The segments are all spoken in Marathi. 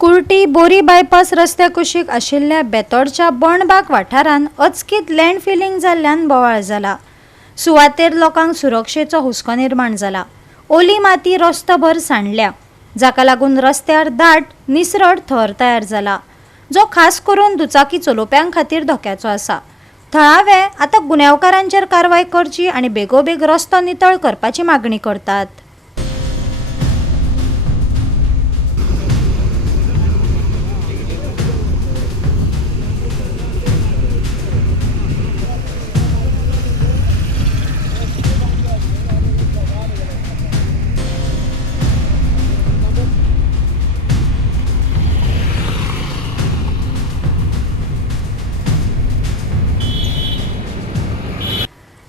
कुर्टी बोरी बायपास रस्त्या कुशीक आशिल्ल्या बेतोडच्या बणबाग वाठारांत अचकीत लँड फिलिंग जाल्ल्यान बोवाळ जाला। सुवातेर लोकांक सुरक्षेचो हुस्को निर्माण जाला। ओली माती रस्तभर सांडल्या, जाका लागून रस्त्यार दाट निसरड थर तयार जाला, जो खास करून दुचाकी चलोवप्यां खातीर धोक्याचो आसा। थळावे आतां गुन्यांवकारांचेर कारवाय करची आनी बेगोबेग रस्तो नितळ करपाची मागणी करतात।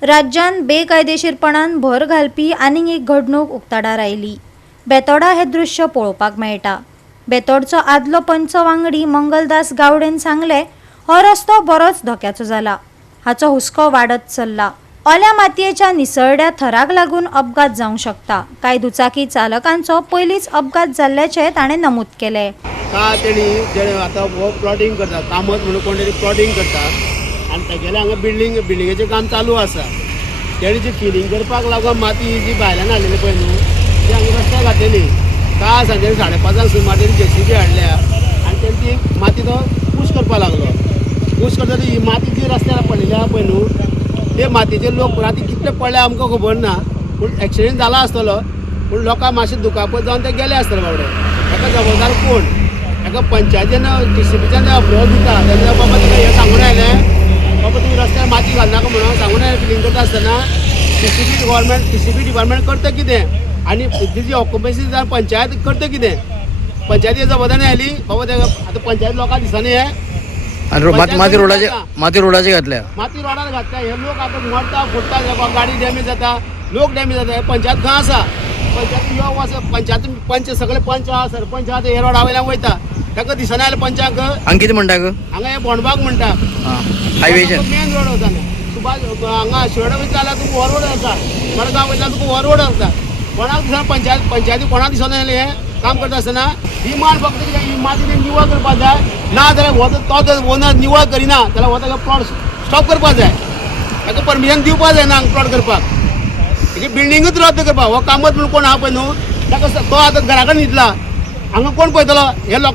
राज्यात बेकायदेशीरपणान भर घालपी आनीक एक घडणूक उक्ताडार आयली। बेतोडा हे दृश्य पळोवपाक मेळटा। बेतोडचो आदलो पंच वांगडी मंगलदास गावडेन सांगले, हो रस्तो बरोच धोक्याचो जाला। हाचो हुस्को वाडत चल्ला। ओल्या मातयेच्या निसरड्या थराक लागून अपघात जावंक शकता। कांय दुचाकी चालकांचो पयलींच अपघात जाल्ल्याचे ताणें नमूद केले। आता प्लॉटिंग करता, कामत म्हणून कोण तरी प्लॉटिंग करता आनी तागेलें हांगा बिल्डिंगेचें काम चालू आसा। तेणी जी फिलिंग करपाक लागून माती जी भायल्यान हाडलेली पळय न्हू, ती हांगा रस्त्याक घातलेली। काल सांजे 5:30 सुमार तेणी JCB हाडल्या आनी तेणी ती माती तो पूश करपाक लागलो। पूश करता ही माती जी रस्त्यार पडलेली आहा पळय न्हू, ते मातयेचे लोक राती कितले पडले आमकां खबर ना, पूण एक्सिडेंट जाला आसतलो, पूण लोकांक मातशें दुखापत जावन ते गेले आसतले बाबडे। ताका जबाबदार कोण? ताका पंचायतीन JCBच्यान अप्रुवल दिता तेन्ना बाबा ताका हें सांगून आयलें, बाबा तुम्ही रस्त्यार माती घालनाका म्हणून सांगून फिलिंग करता आसतना TCB डिपार्टमेंट करता कितें आनी जी ऑक्युपन्सी पंचायत करता कितें? पंचायती जबाबदारी आयली बाबा ते आतां पंचायत लोकांक दिसना हे माती रोडाचेर घातल्या, माती रोडार घातल्या। हे लोक आतां मरता फुटता, गाडी डॅमेज जाता, लोक डॅमेज जाता। हे पंचायत खंय आसा? पंचायत यो आसा, पंच सगळे पंच आहा, सरपंच आहा, ते हे रोडा वयल्यान वयता, ताका दिसना आयलें पंचाक। हांगा कितें म्हणटा हांगा हे बोंडबाग म्हणटा, हायवेचेर मेन रोड वता सुभाष हांगा शेवडा वयता जाल्यार तुका हो रोड आसा, मडगांव वयता तुका हो रोड आसा। कोणाक दिसना पंचायती कोणाक दिसना हें काम करता आसतना ही मात फक्त ही माती निवळ करपाक जाय, ना जाल्यार तो ओनर निवळ करिना जाल्यार हो ताका प्लॉट स्टॉप करपाक जाय, ताका परमिशन दिवपाक जायना हांगा प्लॉट करपाक। तेजी बिल्डिंगूच रद्द करपाक। हो कामत म्हणून कोण आहा पळय न्हू, ताका तो आतां घरा कडेन न्हिदला, हांगा कोण पळयतलो?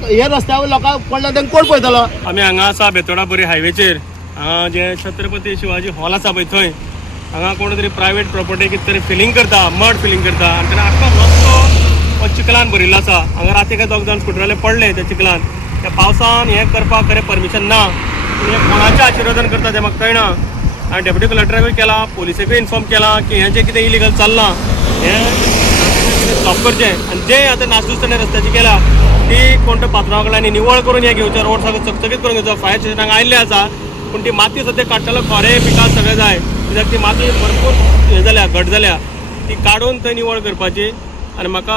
हे रस्त्यावर लोकांक पडल्या तेंका कोण पळयतलो? आमी हांगा आसा बेतोडा बोरी हायवेचेर, हांगा जे छत्रपती शिवाजी हॉल आसा पळय थंय हांगा कोण तरी प्रायवेट प्रॉपर्टी कितें तरी फिलिंग करता, मड फिलिंग करता आनी तेणें आख्खो रस्तो चिखलान भरिल्लो आसा। हांगा राती काय 2 जाण स्कुटराले पडले त्या चिखलान। त्या पावसान हें करपाक खरें परमिशन ना, पूण हें कोणाचें आशिर्वादान करता तें म्हाका कळना। हांवें डेप्युटी कलेक्टराकूय केला, पोलिसेकूय इन्फॉर्म केला की हें जें कितें इलिगल चल्लां हें स्टॉप करचें। आनी जें आतां नासधुसपणां रस्त्याची केला ती कोण तो पात्रांवा कडल्यान निवळ करून हें घेवचें, रोड सगळें चकचकीत करून घेवचो। फायर स्टेशनाक आयिल्ले आसा, पूण ती माती सद्या काडटलो खोरे पिकास सगळें जाय, कित्याक ती माती भरपूर हें जाल्या, घट जाल्या, ती काडून थंय निवळ करपाची। आनी म्हाका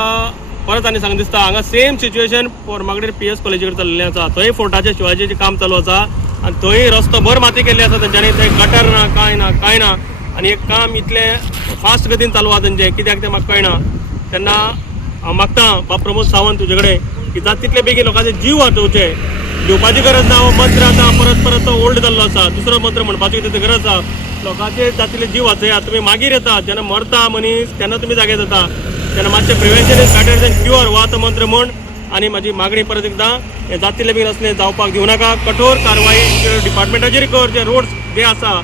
परत आनी सांग दिसता हांगा सेम सिच्युएशन पोरमागडेर PS कॉलेजी कडेन चल्लेलें आसा। थंय फोर्टाच्या शिवाजीचें काम चालू आसा आनी थंय रस्तो भर माती केल्ली आसा तेंच्यांनी। थंय गटर ना, कांय ना आनी एक काम इतलें फास्ट गतीन चालू आसा तेंचें, कित्याक तें म्हाका कळना। तेन्ना हांव मागता बाब प्रमोद सावंत तुजे कडेन की जाता तितले बेगीन लोकांचे जीव वाचोवचे। घेवपाची गरज ना, हो मंत्र आतां परत तो ओल्ड जाल्लो आसा, दुसरो मंत्र म्हणपाची कितें गरज आसा। लोकांचे जातले जीव वाचयात। तुमी मागीर येता जेन्ना मरता मनीस तेन्ना तुमी जागे जाता, तेन्ना मातशें prevention is better than cure हो आतां मंत्र म्हण। आनी म्हाजी मागणी परत एकदां हें जाता तितले बेगीन असलें जावपाक दिवं नाका। कठोर कारवाई डिपार्टमेंटाचेर कर, जे रोड्स जे आसा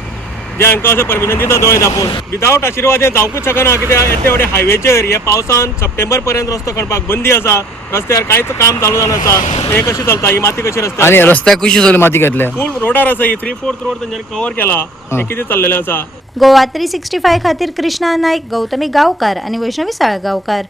जे हांकां अशें परमिशन दिता दोळे धांपून। विदावट आशिर्वाद हें जावंकूच शकना, कित्याक येते व्हडे हायवेचेर ह्या पावसान सप्टेंबर पर्यंत रस्तो खणपाक बंदी आसा। रस्त्यार कांयच काम चालू जावन आसा। हें कशें चलता? ही माती कशी रस्त्यार आनी रस्त्याक कशी सगळी माती घातल्या? फूल रोडार आसा, ही 3/4 रोड तेंच्यांनी कवर केला। हें कितें चल्लेलें आसा? गोवा 365 खातीर कृष्णा नायक, गौतमी गांवकार आनी वैष्णवी साळगांवकार।